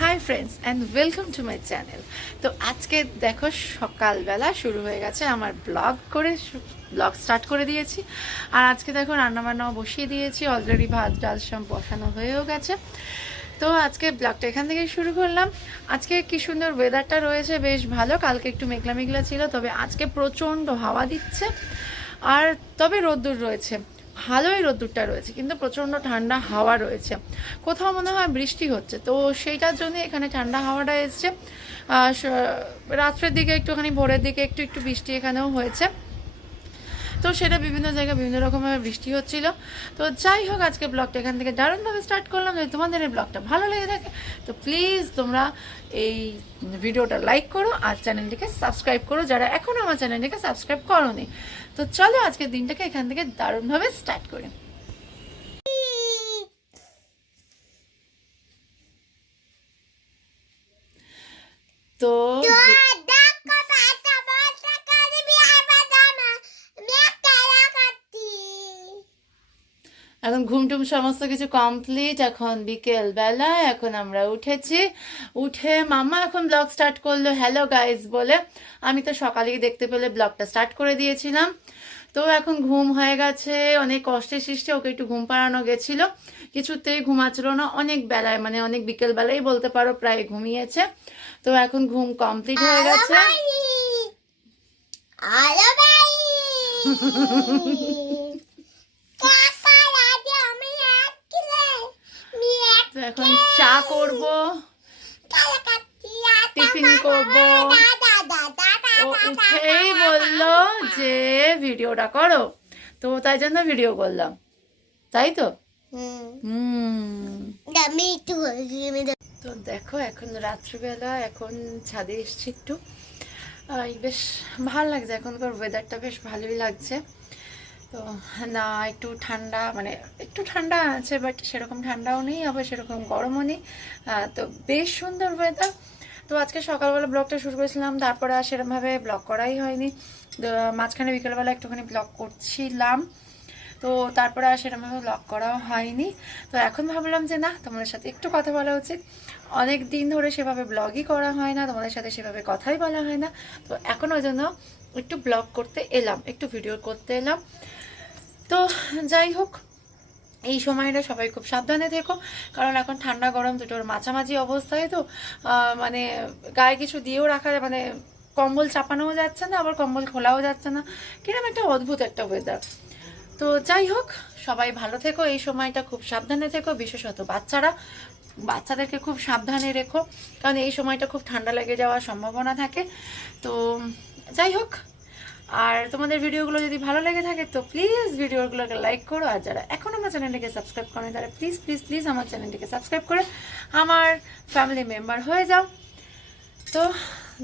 Hi friends and welcome to my channel তো আজকে দেখো সকালবেলা শুরু হয়ে গেছে আমার ব্লগ করে ব্লগ স্টার্ট করে দিয়েছি। আর আজকে দেখো রান্নাবান্নাও বসিয়ে দিয়েছি। অলরেডি ভাত, ডাল সব বসানো হয়েও গেছে। তো আজকে ব্লগটা এখান থেকে শুরু করলাম। আজকে কি সুন্দর ওয়েদারটা রয়েছে, বেশ ভালো। কালকে একটু মেঘলা মেঘলা ছিল, তবে আজকে প্রচণ্ড হাওয়া দিচ্ছে। আর তবে রোদ্দুর রয়েছে। ভালোই রোদ্দুরটা রয়েছে, কিন্তু প্রচণ্ড ঠান্ডা হাওয়া রয়েছে। কোথাও মনে হয় বৃষ্টি হচ্ছে, তো সেইটার জন্য এখানে ঠান্ডা হাওয়াটা এসছে। রাত্রের দিকে একটুখানি ভোরের দিকে একটু একটু বৃষ্টি এখানেও হয়েছে। তো সেটা বিভিন্ন জায়গায় বিভিন্ন রকমের বৃষ্টি হচ্ছিল। তো যাই হোক, আজকে ব্লগটা এখান থেকে দারুণভাবে স্টার্ট করলাম। যদি তোমাদের এই ব্লগটা ভালো লেগে থাকে, তো প্লিজ তোমরা এই ভিডিওটা লাইক করো আর চ্যানেলটিকে সাবস্ক্রাইব করো। যারা এখনও আমার চ্যানেলটিকে সাবস্ক্রাইব করোনি, তো চলো আজকের দিনটাকে এখান থেকে দারুণভাবে স্টার্ট করি। তো এখন ঘুমটুম সমস্ত কিছু কমপ্লিট এখন বিকেল বেলা এখন আমরা উঠেছি। উঠে মামা এখন ব্লগ স্টার্ট করল হ্যালো গাইজ বলে। আমি তো সকালেই দেখতে পেলে ব্লগটা স্টার্ট করে দিয়েছিলাম। তো এখন ঘুম হয়ে গেছে অনেক কষ্টে সৃষ্টি ওকে একটু ঘুম পাড়ানো গেছিল। কিছুতেই ঘুমাচ্ছিল না অনেক বেলায় মানে অনেক বিকেল বেলায় বলতে পারো প্রায় ঘুমিয়েছে। তো এখন ঘুম কমপ্লিট হয়ে গেছে। তো এখন চা করব। টিফিন করব। ও উঠেই বলল যে ভিডিওটা করো। তো তাই জন্য ভিডিও করলাম। তাই তো? তো দেখো, এখন রাত্রিবেলা এখন ছাদে এসছি একটু। বেশ ভালো লাগছে। এখনকার ওয়েদারটা বেশ ভালোই লাগছে। তো না, একটু ঠান্ডা মানে একটু ঠান্ডা আছে বাট সেরকম ঠান্ডাও নেই, আবার সেরকম গরমও নেই। তো বেশ সুন্দর ওয়েদার তো আজকে সকালবেলা ব্লগটা শুরু করেছিলাম, তারপরে আর সেরকমভাবে ব্লগ করাই হয়নি। মাঝখানে বিকেলবেলা একটুখানি ব্লগ করছিলাম। তো তারপরে আর সেরকমভাবে ব্লগ করাও হয়নি। তো এখন ভাবলাম যে না, তোমাদের সাথে একটু কথা বলা উচিত। অনেক দিন ধরে সেভাবে ব্লগই করা হয় না, তোমাদের সাথে সেভাবে কথাই বলা হয় না। তো এখন ওই জন্য একটু ব্লগ করতে এলাম, একটু ভিডিও করতে এলাম। তো যাই হোক, এই সময়টা সবাই খুব সাবধানে থেকো, কারণ এখন ঠান্ডা গরম দুটোর মাঝামাঝি অবস্থায় তো মানে গায়ে কিছু দিয়েও রাখা মানে কম্বল চাপানোও যাচ্ছে না, আবার কম্বল খোলাও যাচ্ছে না। কীরকম একটা অদ্ভুত একটা ওয়েদার তো যাই হোক, সবাই ভালো থেকো, এই সময়টা খুব সাবধানে থেকো, বিশেষত বাচ্চারা। বাচ্চাদেরকে খুব সাবধানে রেখো, কারণ এই সময়টা খুব ঠান্ডা লেগে যাওয়ার সম্ভাবনা থাকে। তো যাই হোক আর তোমাদের ভিডিওগুলো যদি ভালো লেগে থাকে তো প্লিজ ভিডিওগুলোকে লাইক করো আর যারা এখন আমার চ্যানেলটিকে সাবস্ক্রাইব করেন তারা প্লিজ প্লিজ প্লিজ আমার চ্যানেলটিকে সাবস্ক্রাইব করে আমার ফ্যামিলি মেম্বার হয়ে যাও। তো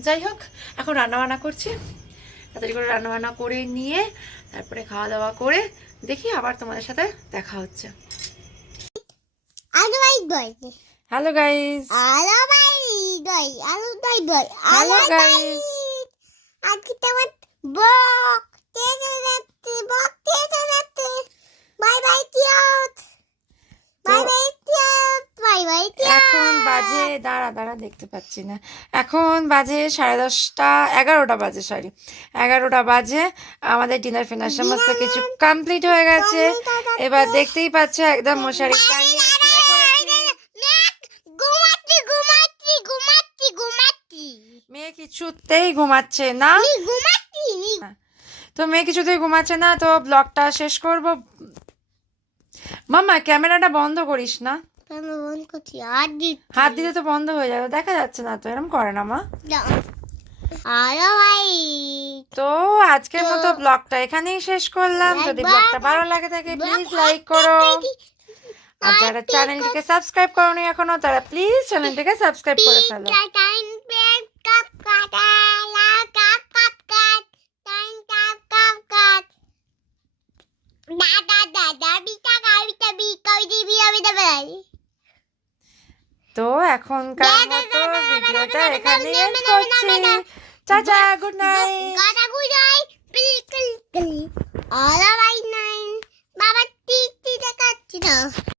যাই হোক এখন রান্নাবান্না করছি। তাড়াতাড়ি করে রান্নাবান্না করে নিয়ে তারপরে খাওয়া দাওয়া করে দেখি আবার তোমাদের সাথে দেখা হচ্ছে। হ্যালো গাইস হ্যালো গাইস তোমার বক তেজে যাচ্ছে বক তেজে যাচ্ছে। বাই বাই টিয়ত বাই বাই টিয়ত বাই বাই এখন বাজে দাঁড়া দাঁড়া দেখতে পাচ্ছি না। এখন বাজে সাড়ে দশটা এগারোটা বাজে সরি এগারোটা বাজে আমাদের ডিনার ফিনার সমস্ত কিছু কমপ্লিট হয়ে গেছে। এবার দেখতেই পাচ্ছ একদম মশারি টাঙিয়ে শুয়ে পড়েছি। ঘুমাচ্ছি ঘুমাচ্ছি ঘুমাচ্ছি ঘুমাচ্ছি মেয়ে কিছুতেই ঘুমাচ্ছে না। তো মেয়ে কিছুতেই ঘুমাচ্ছে না তো ব্লগটা শেষ করব। মামা ক্যামেরাটা বন্ধ করিস না। হাত দিলে তো বন্ধ হয়ে যাবে দেখা যাচ্ছে না তো এরকম করে না মা। তো আজকের মতো ব্লগটা এখানেই শেষ করলাম। যদি ব্লগটা ভালো লাগে থাকে প্লিজ লাইক করো। আর যারা চ্যানেলটিকে সাবস্ক্রাইব করোনি এখনও তারা প্লিজ চ্যানেলটিকে সাবস্ক্রাইব করে ফেলো। তো এখনকার মতো ভিডিওটা এখানে এন্ড করছি। চাচা গুড নাইট গুড গুজাই